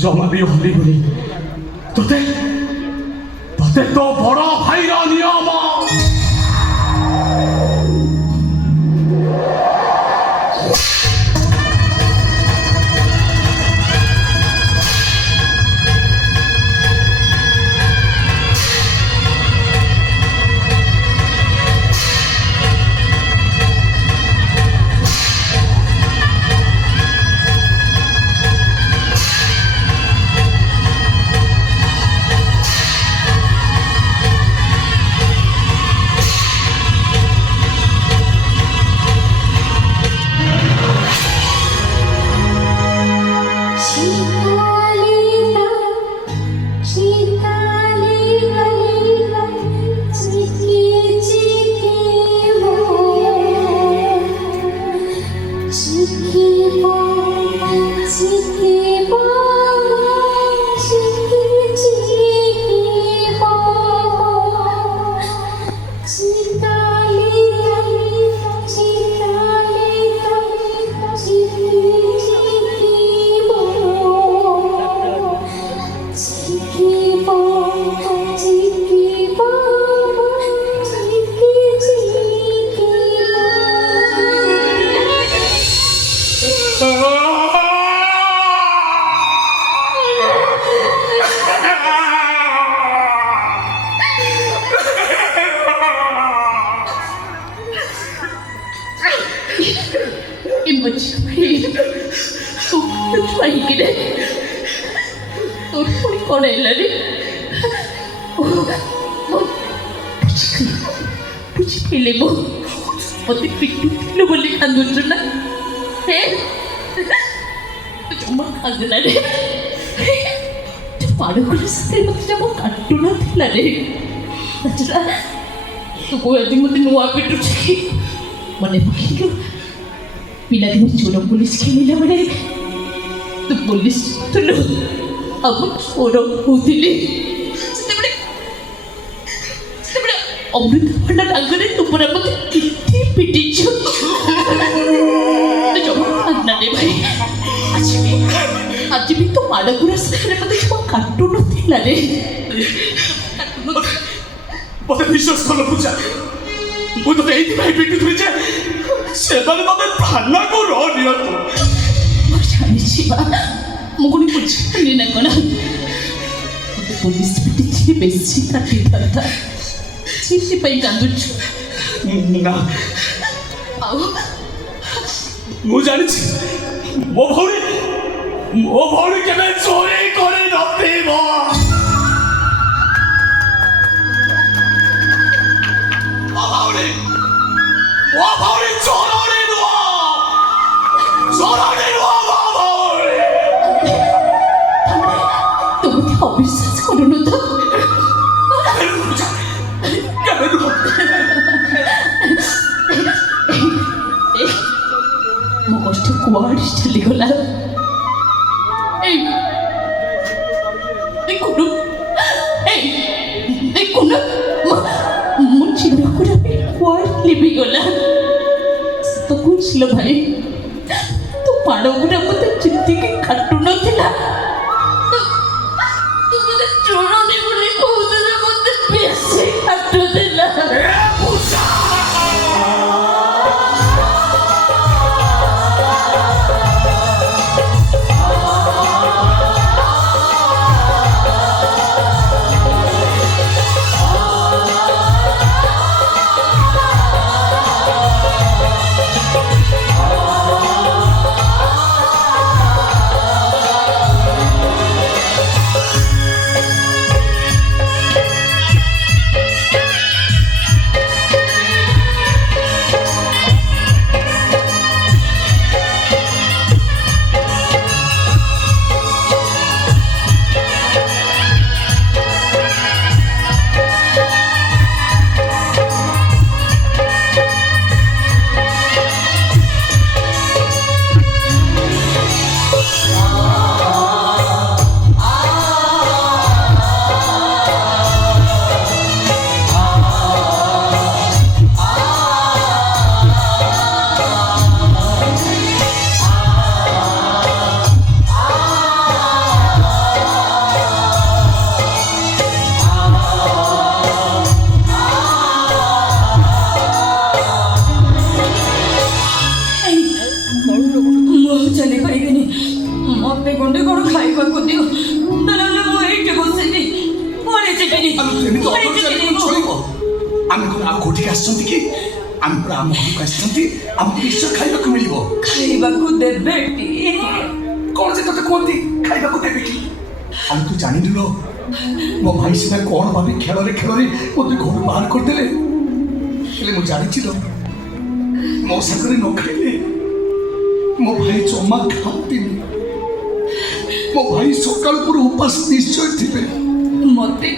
জমাবি হলি বলি তোতে তোতে তো বড় ভাইরা নিয়ম मने पकेलु पिलादिन चोर पुलिस खेलिला बड़े तो पुलिस तो लो अब चोर होतिले सेबड़े अमृत भंडा डागरे तुमरा मते किती पिटिछु तो जो अन्ना रे भाई आज भी तो माडकुरा सारे मते जो काटू नथिला रे मते विश्वास करो पूजा वो तो एथि भाई पिटु तुझे सेबारे मते भान्ना को रनिया तो मजानी छिबा मुगुनी पुछनी ना कोना मते पुलिस पिटिछि बेसी काटी था छिछि पई कांदुछु ना आओ मु जानि छी मो भौरी केबे चोरी करे नथिबो वो भौरी चोरी नुआ भौरी तुम अविश्वास करो न तो मो कष्ट कुआड़ी चली गला लिबी गला तो कुछ लो भाई तो पाड़ो गुना मते चित्ती के काटू न थिला तो मते चोरो ने बोले कोदे मते बेसी काटू देला ମତେ ଗଣ୍ଡେ କଣ ଖାଇବାକୁ ଦିଅ, ନହେଲେ ମୁଁ ଏଇଠି ବସିବି, କୁଆଡ଼େ ଯିବିନି, କୁଆଡ଼େ ଯିବିନି ମୁଁ। ଆମେ କଣ ଆଉ କୋଉଠିକି ଆସିଛନ୍ତି କି? ଆମେ ପୁରା ଆମ ଘରକୁ ଆସିଛନ୍ତି, ଆମକୁ ନିଶ୍ଚୟ ଖାଇବାକୁ ମିଳିବ। ଖାଇବାକୁ ଦେବେ ଟି? କଣ ଯେ ତତେ କୁହନ୍ତି ଖାଇବାକୁ ଦେବେ କି? ଆଉ ତୁ ଜାଣିଲୁ ମୋ ଭାଇ ସିନା କଣ ଭାବି ଖେଳରେ ମତେ ଘରୁ ବାହାର କରିଦେଲେ, ହେଲେ ମୁଁ ଜାଣିଛି ମୋ ସାଙ୍ଗରେ ନ ଖାଇଲେ ମୋ ଭାଇ ଜମା ଖାଆନ୍ତିନି। ମୋ ଭାଇ ସକାଳୁ ପୁରା ଉପାସ ନିଶ୍ଚୟ ଥିବେ। ମତେ